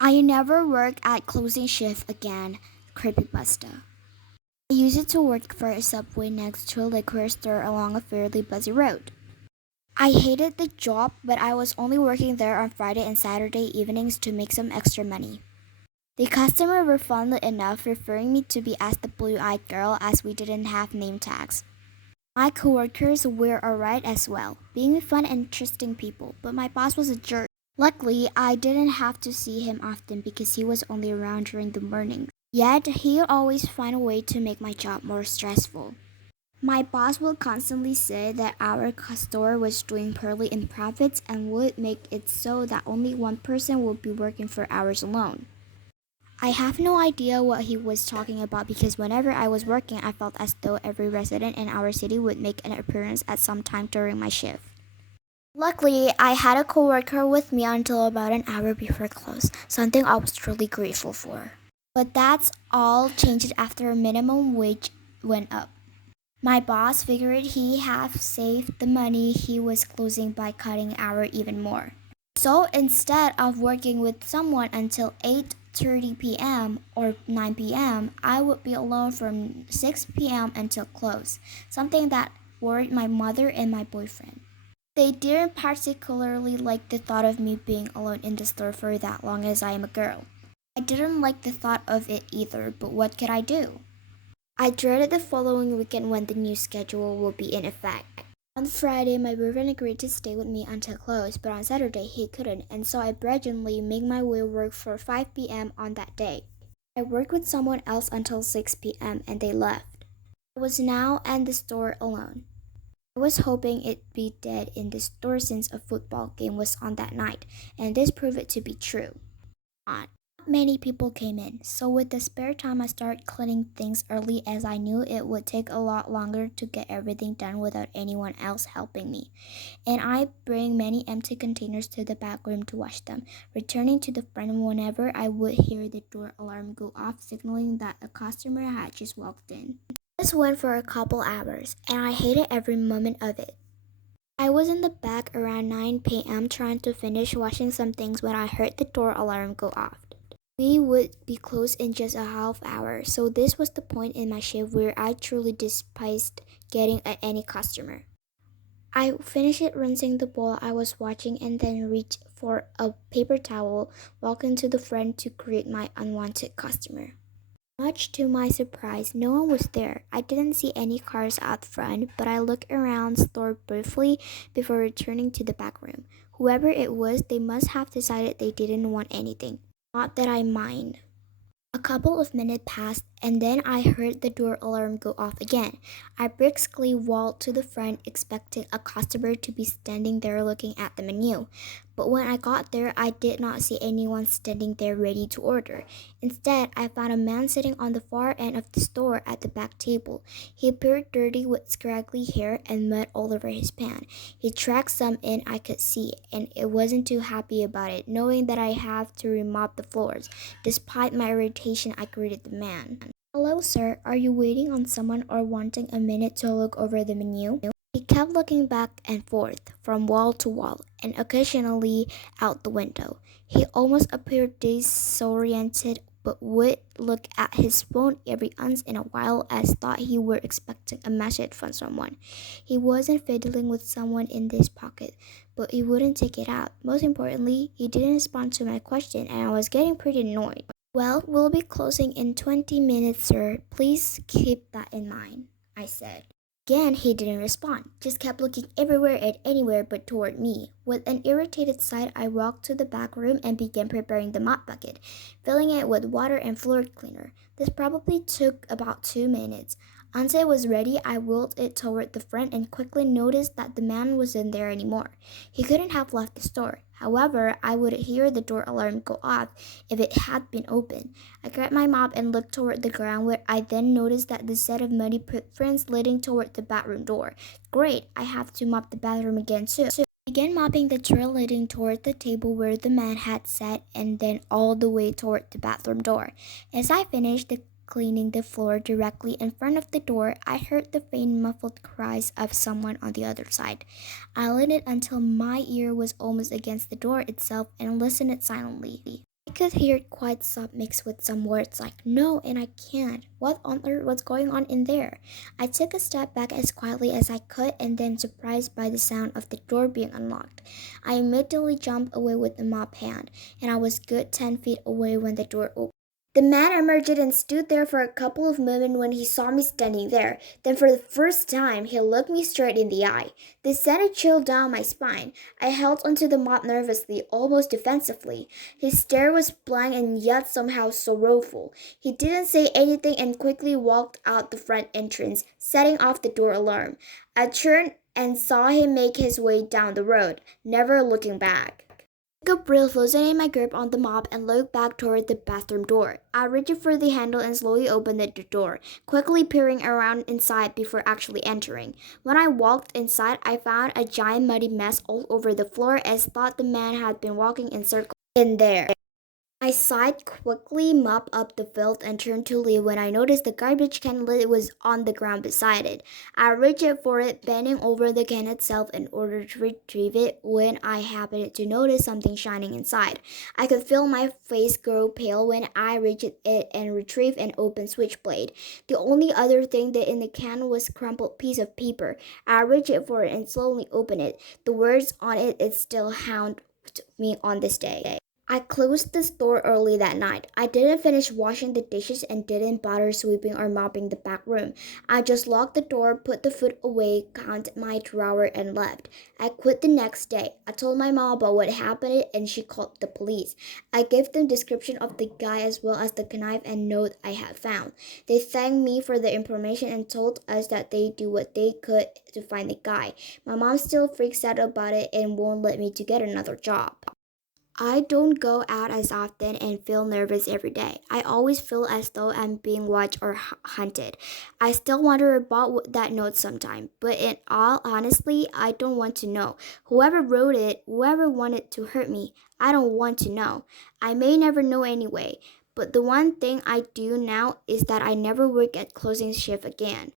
I never work at closing shift again. Creepypasta. I used to work for a subway next to a liquor store along a fairly busy road. I hated the job, but I was only working there on Friday and Saturday evenings to make some extra money. The customer were fondly enough referring me to be as the blue-eyed girl as we didn't have name tags. My coworkers were alright as well, being fun and interesting people, but my boss was a jerk. Luckily, I didn't have to see him often because he was only around during the mornings. Yet, he would always find a way to make my job more stressful. My boss would constantly say that our store was doing poorly in profits and would make it so that only one person would be working for hours alone. I have no idea what he was talking about because whenever I was working, I felt as though every resident in our city would make an appearance at some time during my shift. Luckily, I had a coworker with me until about an hour before close, something I was truly grateful for. But that's all changed after minimum wage went up. My boss figured he have saved the money he was losing by cutting hour even more. So instead of working with someone until 8:30 p.m. or 9 p.m., I would be alone from 6 p.m. until close, something that worried my mother and my boyfriend. They didn't particularly like the thought of me being alone in the store for that long as I am a girl. I didn't like the thought of it either, but what could I do? I dreaded the following weekend when the new schedule would be in effect. On Friday, my boyfriend agreed to stay with me until close, but on Saturday he couldn't, and so I begrudgingly made my way work for 5 p.m. on that day. I worked with someone else until 6 p.m. and they left. I was now in the store alone. I was hoping it'd be dead in the store since a football game was on that night, and this proved it to be true. Not many people came in, so with the spare time I started cleaning things early as I knew it would take a lot longer to get everything done without anyone else helping me. And I bring many empty containers to the back room to wash them, returning to the front whenever I would hear the door alarm go off, signaling that a customer had just walked in. This went for a couple hours, and I hated every moment of it. I was in the back around 9 p.m. trying to finish washing some things when I heard the door alarm go off. We would be closed in just a half hour, so this was the point in my shift where I truly despised getting at any customer. I finished rinsing the bowl I was watching and then reached for a paper towel, walking to the front to greet my unwanted customer. Much to my surprise, no one was there. I didn't see any cars out front, but I looked around the store briefly before returning to the back room. Whoever it was, they must have decided they didn't want anything. Not that I mind. A couple of minutes passed, and then I heard the door alarm go off again. I briskly walked to the front, expecting a customer to be standing there looking at the menu. But when I got there, I did not see anyone standing there ready to order. Instead, I found a man sitting on the far end of the store at the back table. He appeared dirty with scraggly hair and mud all over his pants. He dragged some in, I could see, and I wasn't too happy about it, knowing that I have to remop the floors. Despite my irritation, I greeted the man. "Hello, sir. Are you waiting on someone or wanting a minute to look over the menu?" He kept looking back and forth, from wall to wall, and occasionally out the window. He almost appeared disoriented, but would look at his phone every once in a while as thought he were expecting a message from someone. He wasn't fiddling with someone in his pocket, but he wouldn't take it out. Most importantly, he didn't respond to my question, and I was getting pretty annoyed. "Well, we'll be closing in 20 minutes, sir. Please keep that in mind," I said. Again, he didn't respond, just kept looking everywhere and anywhere but toward me. With an irritated sigh, I walked to the back room and began preparing the mop bucket, filling it with water and floor cleaner. This probably took about 2 minutes. Once it was ready, I wheeled it toward the front and quickly noticed that the man wasn't there anymore. He couldn't have left the store. However, I would hear the door alarm go off if it had been open. I grabbed my mop and looked toward the ground where I then noticed that the set of muddy footprints leading toward the bathroom door. Great, I have to mop the bathroom again too. I began mopping the trail leading toward the table where the man had sat and then all the way toward the bathroom door. As I finished cleaning the floor directly in front of the door, I heard the faint muffled cries of someone on the other side. I leaned until my ear was almost against the door itself and listened silently. I could hear quiet sob mixed with some words like no and I can't. What on earth was going on in there? I took a step back as quietly as I could and then surprised by the sound of the door being unlocked. I immediately jumped away with the mop hand, and I was good 10 feet away when the door opened. The man emerged and stood there for a couple of moments when he saw me standing there. Then, for the first time, he looked me straight in the eye. This sent a chill down my spine. I held onto the mop nervously, almost defensively. His stare was blank and yet somehow sorrowful. He didn't say anything and quickly walked out the front entrance, setting off the door alarm. I turned and saw him make his way down the road, never looking back. Took a breath, loosening my grip on the mop, and looked back toward the bathroom door. I reached for the handle and slowly opened the door, quickly peering around inside before actually entering. When I walked inside, I found a giant muddy mess all over the floor as thought the man had been walking in circles in there. I sighed quickly, mopped up the filth, and turned to leave when I noticed the garbage can lid was on the ground beside it. I reached for it, bending over the can itself in order to retrieve it when I happened to notice something shining inside. I could feel my face grow pale when I reached it and retrieved an open switchblade. The only other thing that in the can was a crumpled piece of paper. I reached for it and slowly opened it. The words on it still haunt me on this day. I closed the store early that night. I didn't finish washing the dishes and didn't bother sweeping or mopping the back room. I just locked the door, put the food away, counted my drawer, and left. I quit the next day. I told my mom about what happened and she called the police. I gave them description of the guy as well as the knife and note I had found. They thanked me for the information and told us that they do what they could to find the guy. My mom still freaks out about it and won't let me to get another job. I don't go out as often and feel nervous every day. I always feel as though I'm being watched or hunted. I still wonder about that note sometime, but in all honesty, I don't want to know. Whoever wrote it, whoever wanted to hurt me, I don't want to know. I may never know anyway, but the one thing I do now is that I never work at closing shift again.